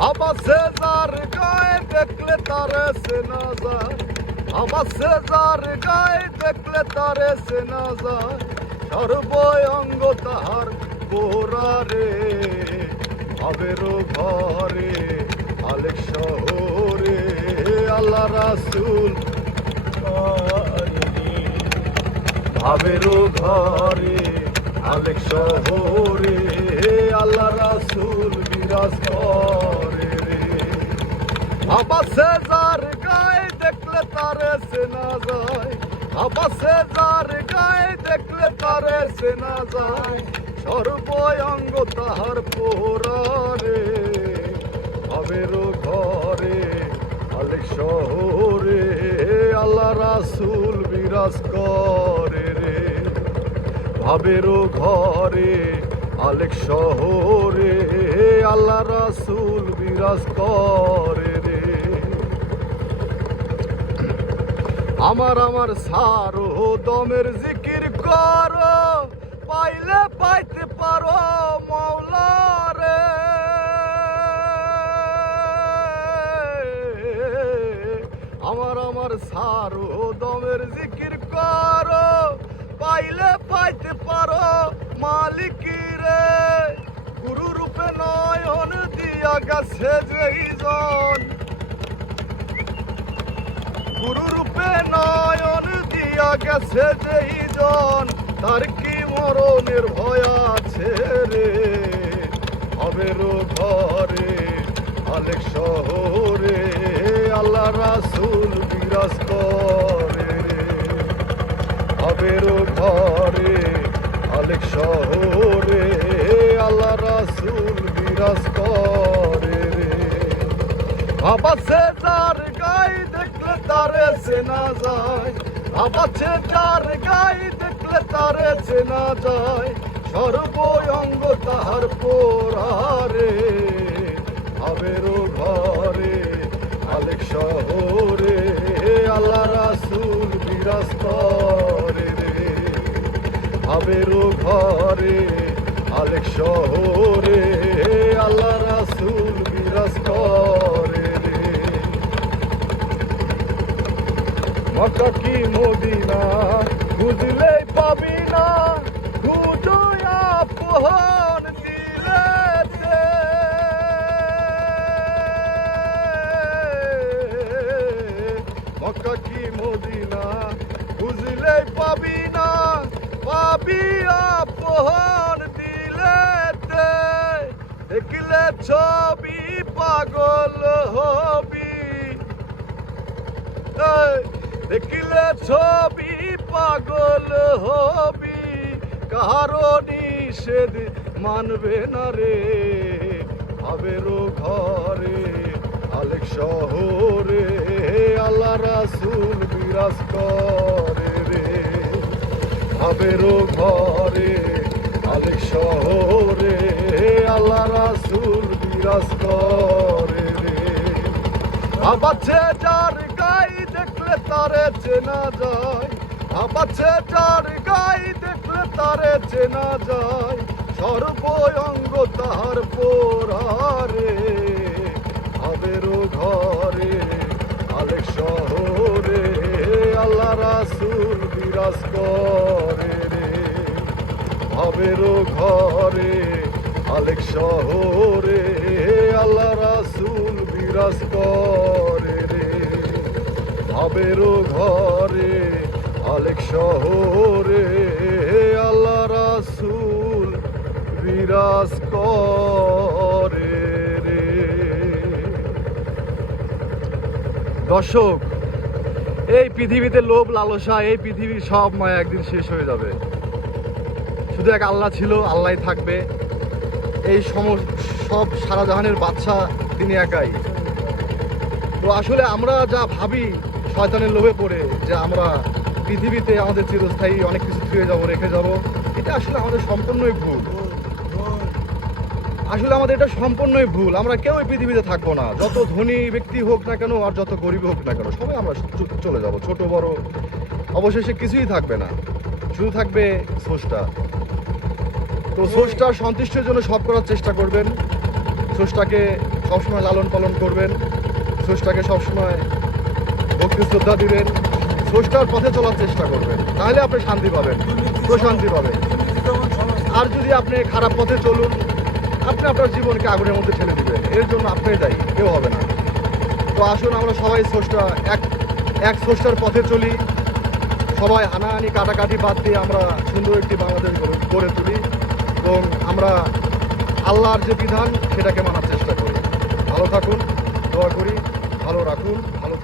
আবার সে যার গায়ে দেখলে তারে সেনা যায় আবার সে যার গায়ে দেখলে তারে সেনা যায় সর্বঙ্গ তাহার গোরারে ভাবেরও ঘরে আলেক শহরে আল্লাহ রাসুল ভাবেরও ঘরে আলেক শহরে আল্লাহ রাসুল বিরাজ আবাসে যার গায়ে দেখলে তারে সেনা যায় আবাসে যার গায়ে দেখলে তারে সেনা যায় সর্বঙ্গ তাহার পোহরারে ভাবেরও ঘরে আলেক শহরে আল্লাহ রাসুল বিরাজ করে রে ভাবেরও ঘরে আলেক শহরে আল্লাহ রাসুল বিরাজ করে রে আমার আমার সারো দমের জিকির করো। পাইলে পাইতে পারো মৌলারে আমার আমার সারো দমের জিকির করো। পাইলে পাইতে পারো মালিক রে। গুরু রূপে নয়ন দিয়া গেছে যেই জন। গুরু রূপে নয়ন দিয়া গেছে যেই জন, তার কি মরণের ভয় আছে রে? হবেরও ঘরে আলেক শহরে, আল্লাহ রাসুল বিরাজ করে রে। হবেরও ঘরে আলেক শহরে, আল্লাহ রাসুল বিরাজ করে রে। যার গাই দেখলে তারে চেনা যায়। আবাসে যার গাই দেখলে তারে চেনা যায়। সর্বঙ্গ তাহার পোরারে আবেরও ঘরে, আলেক শহরে, আল্লাহ রাসুল বিরাজ করে রে। আবেরও ঘরে, আলেক শহরে আল্লাহ রাসুল বিরাজ করে রে মক্কা কি মদিনা বুঝলে পাবি না খুঁজো আপন দিলেতে মক্কা কি মদিনা বুঝলে পাবি না পাবি আপন দিলেতে দেখলে ছবি পাগল হবি। এই, দেখিলে ছবি পাগল হবি, কাহারো নিষেধ মানবে না রে। আবেরও ঘরে, আলেক শহরে, আল্লাহ রাসুল বিরাজ করে রে। আবেরও ঘরে, আলেক শহরে, আল্লাহ রাসুল বিরাজ করে রে। আবাছে যার তারে চেনা যায়। আবাছে যার গাই দেখলে তারে চেনা যায়। সর্বঙ্গ তাহার পোরারে আবেরও ঘরে, আলেক শহরে, আল্লাহ রাসুল বিরাজ করে রে। আবেরও ঘরে, আলেক শহরে, আল্লাহ রাসুল বিরাজ করে আবেরও ঘরে, আলেক শহরে আল্লাহ রাসুল, বিরাজ করে রে। দর্শক, এই পৃথিবীতে লোভ, লালসা, এই পৃথিবীর সব মায়া একদিন শেষ হয়ে যাবে। শুধু এক আল্লাহ ছিল আল্লাহ থাকবে। এই সম, সব সারা জাহানের বাচ্চা তিনি একাই। তো আসলে আমরা যা ভাবি শয়তানের লোভে পড়ে যে আমরা পৃথিবীতে আমাদের চিরস্থায়ী অনেক কিছু ছুঁয়ে যাব, রেখে যাব, এটা আসলে আমাদের সম্পূর্ণই ভুল। আসলে আমাদের এটা সম্পূর্ণই ভুল। আমরা কেউ পৃথিবীতে থাকব না। যত ধনী ব্যক্তি হোক না কেন আর যত গরিব হোক না কেন, সবাই আমরা চলে যাব। ছোট, বড়, অবশেষে কিছুই থাকবে না। শুধু থাকবে স্রষ্টা। তো স্রষ্টার সন্তুষ্টের জন্য সব করার চেষ্টা করবেন। স্রষ্টাকে সবসময় লালন পালন করবেন। স্রষ্টাকে সবসময় ভক্তি শ্রদ্ধা দিবেন স্রষ্টার পথে চলার চেষ্টা করবেন। তাহলে আপনি শান্তি পাবেন, প্রশান্তি পাবেন। আর যদি আপনি খারাপ পথে চলুন, আপনি আপনার জীবনকে আগুনের মধ্যে ঠেলে দিবেন। এর জন্য আপনি দায়ী, কেউ হবে না। তো আসুন, আমরা সবাই স্রষ্টা এক এক স্রষ্টার পথে চলি। সবাই হানাহানি, কাটাকাটি বাদ দিয়ে আমরা সুন্দর একটি বাংলাদেশ গড়ে- গড়ে তুলি এবং আমরা আল্লাহর যে বিধান, সেটাকে মানার চেষ্টা করি। ভালো থাকুন, দোয়া করি, ভালো রাখুন, ভালো